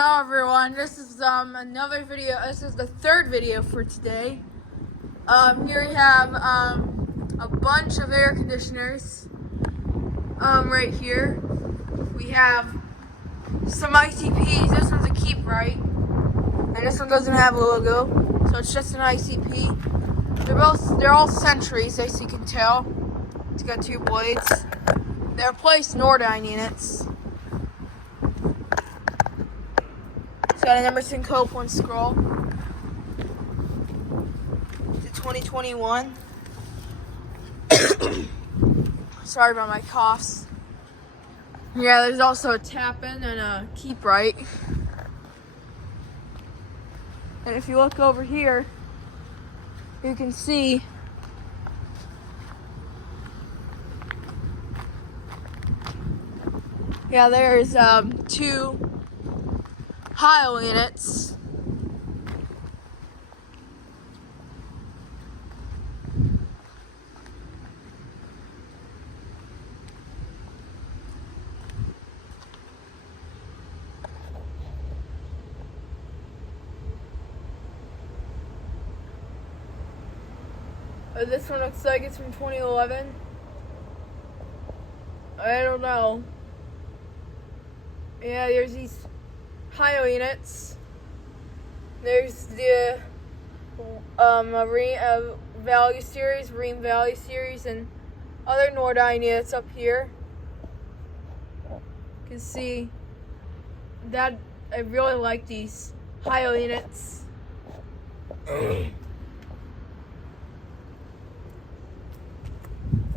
Hello everyone, this is another video. This is the third video for today. Here we have a bunch of air conditioners. Right here we have some ICPs. This one's a Keep Right, and this one doesn't have a logo, so it's just an ICP. They're all Centuries, as you can tell. It's got two blades. They're replaced Nordyne units. It's got an Emerson Copeland scroll. It's a 2021. Sorry about my coughs. Yeah, there's also a Tappan and a Keep Right. And if you look over here, you can see there's two Heil units. This one looks like it's from 2011. I don't know. Yeah, there's these Heil units. There's the Value Series, Rheem Value Series, and other Nordyne units up here. You can see that I really like these Heil units.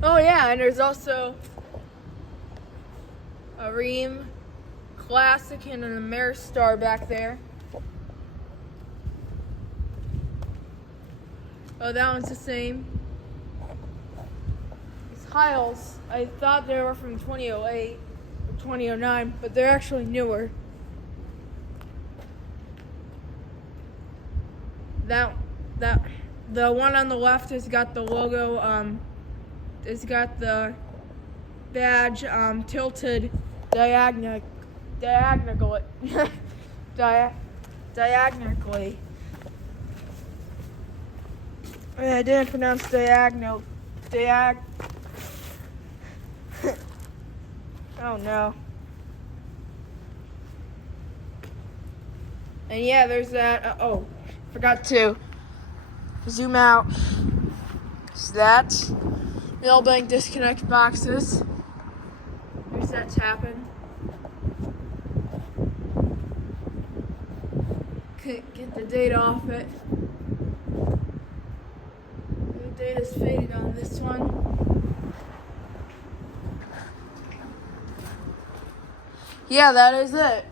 Oh yeah, and there's also a Rheem Classic and an Ameristar back there. Oh, that one's the same. These Heils, I thought they were from 2008 or 2009, but they're actually newer. The one on the left has got the logo. It's got the badge tilted diagonally. I didn't pronounce diagonal. Oh no. And yeah, there's that. Forgot to zoom out. Is that Milbank disconnect boxes? There's that Tappan. Get the date off it. The data's faded on this one. Yeah, that is it.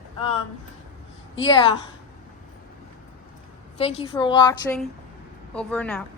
Yeah. Thank you for watching. Over and out.